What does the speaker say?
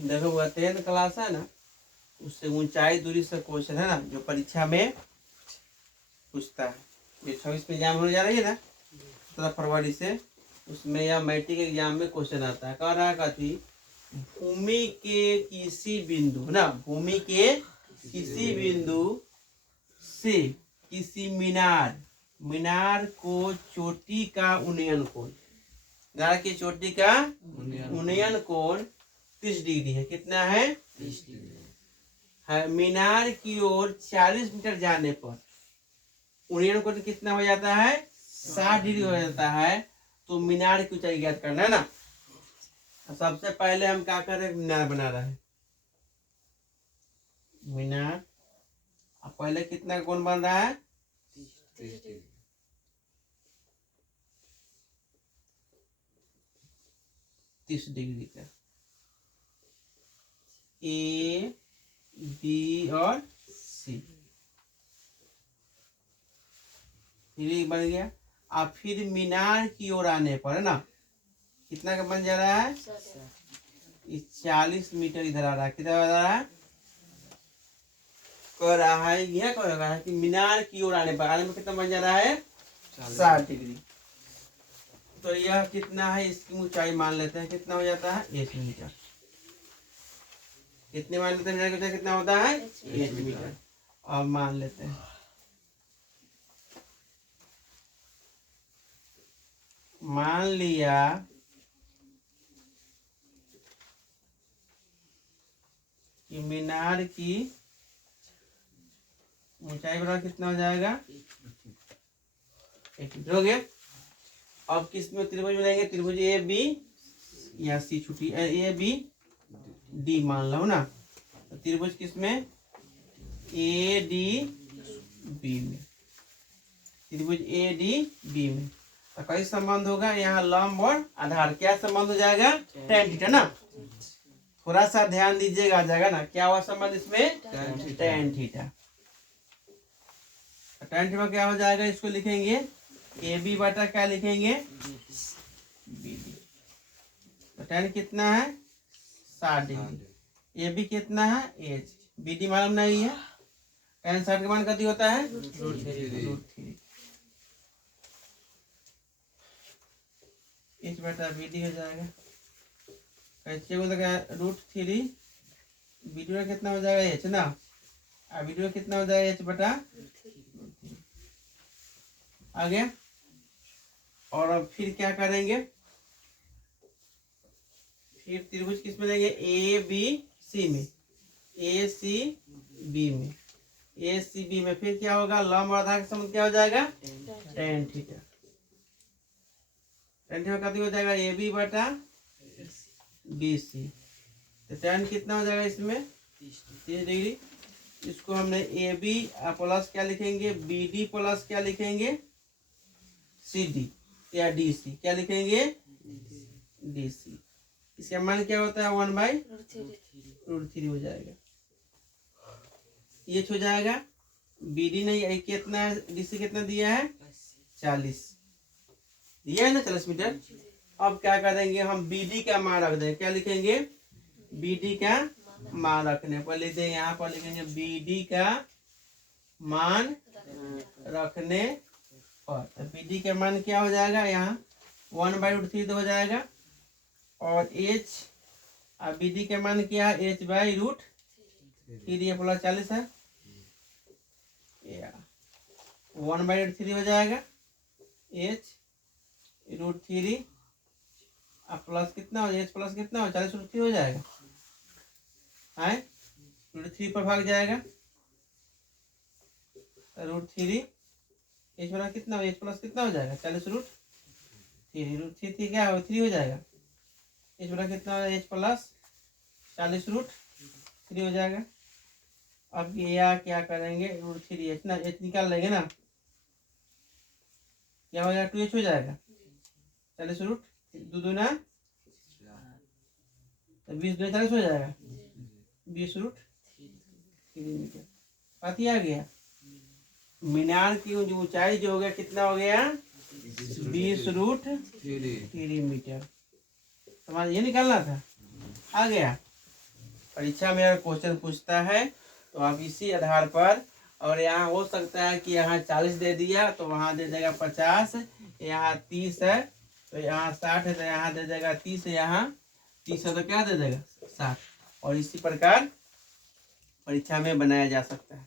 देखो वो 10th class है ना, उससे ऊंचाई दूरी से क्वेश्चन है ना जो परीक्षा में पूछता है। ये 26 में एग्जाम होने जा रही है ना 17 फरवरी से, उसमें या मैट्रिक एग्जाम में क्वेश्चन आता है। कह रहा है कथी, भूमि के किसी बिंदु ना, भूमि के किसी बिंदु से किसी मीनार को चोटी का उन्नयन कोण, मीनार की चोटी का उन्नयन कोण 30 डिग्री है। कितना है? 30 डिग्री है। मीनार की ओर 40 मीटर जाने पर उन्नयन कोण कितना हो जाता है? 60 डिग्री हो जाता है। तो मीनार की ऊंचाई ज्ञात करना है ना। सबसे पहले हम क्या कर रहे हैं, मीनार बना रहे हैं। मीनार अब पहले कितना कोण बन रहा है? 30 डिग्री का। ए बी और सी फिर बन गया। अब फिर मीनार की ओर आने पर है ना, कितना का बन जा रहा है? 40 मीटर इधर आ रहा है। कितना आ रहा है? कह रहा है, यह कह रहा है कि मीनार की ओर आने पर, आने में कितना बन जा रहा है? 60 डिग्री। तो यह कितना है, इसकी ऊंचाई मान लेते हैं। कितना हो जाता है? 1 मीटर। कितने मान लेते हैं मीनार की ऊंचाई कितना होता है? 1 मीटर। अब मान लेते हैं, मान लिया कि मीनार की ऊंचाई बराबर कितना हो जाएगा? 1 मीटर हो गया। अब किस में त्रिभुज बनाएंगे? त्रिभुज ए बी या सी छुट्टी, ए बी डी मान लो ना। तो त्रिभुज किस में? ए डी बी में। त्रिभुज ए डी बी में तो कई संबंध होगा यहाँ, लंब और आधार। क्या संबंध हो जाएगा? tan थीटा ना। थोड़ा सा ध्यान दीजिएगा, आ जाएगा ना। क्या हुआ संबंध इसमें? tan theta. tan थीटा क्या हो जाएगा? इसको लिखेंगे ए बी बटा क्या लिखेंगे? B D. तो tan कितना है? 60 डिग्री। ए बी कितना है? एच। बी डी मालूम नहीं है। tan 60 का मान कति होता है? √3। एच बटा बी डी हो जाएगा। कैसे बोलते √3। बी डी में कितना हो जाएगा? एच ना। और बी डी में कितना हो जाएगा? एच बटा √3 आ गया। और अब फिर क्या करेंगे? फिर त्रिभुज किस में लेंगे? ए बी सी में। ए सी बी में। ए सी बी में फिर क्या होगा? लंब और आधार का संबंध क्या हो जाएगा? tan theta. tan थीटा कति हो जाएगा? ए बी बटा बी सी। तो tan कितना हो जाएगा इसमें? 30 डिग्री। इसको हमने ए बी प्लस क्या लिखेंगे? बी डी प्लस क्या लिखेंगे? सी डी या डी सी। क्या लिखेंगे? D C. इसका मान क्या होता है? 1/√3 हो जाएगा। ये हो जाएगा। बी डी नहीं, कितना है? डी सी कितना दिया है? 40 दिया है ना, 40 मीटर। अब क्या करेंगे हम? बी डी का मान रख देंगे। क्या लिखेंगे? बी डी का मान रखने पर लिख देंगे, यहाँ पर लिखेंगे बी डी का मान रखने पर। तो बी डी का मान क्या हो जाएगा? यहाँ 1/√3 हो जाएगा। और एच और बी डी का मान क्या है? h/√3 प्लस 40 है, 1/√3 हो जाएगा। h/√3 प्लस कितना हो जाएगा? h प्लस कितना हो? 40/√3 हो जाएगा है। √3 पर भाग जाएगा। √3 h बराबर कितना हो? h प्लस कितना हो जाएगा? 40/3। √3 क्या हो? 3 हो जाएगा। h बराबर कितना हो? h प्लस 40/3 हो जाएगा। अब ये क्या करेंगे? √3h ना, h निकाल लेंगे ना। क्या हो जाएगा? 2h हो जाएगा। 40/2 दूना 20 2 40 हो जाएगा। 20√3 मीटर। पता आ गया। मीनार की ऊंचाई जो हो गया कितना हो गया? 20√3 मीटर। समझ ये निकालना था। आ गया। परीक्षा में अगर क्वेश्चन पूछता है तो आप इसी आधार पर, और यहाँ हो सकता है कि यहाँ 40 दे दिया तो वहाँ दे देगा 50, यहाँ 30 है तो यहाँ 60 है तो यहाँ दे देगा 30, यहाँ 30 है तो क्या दे देगा 60। और इसी प्रकार परीक्षा में बनाया जा सकता है।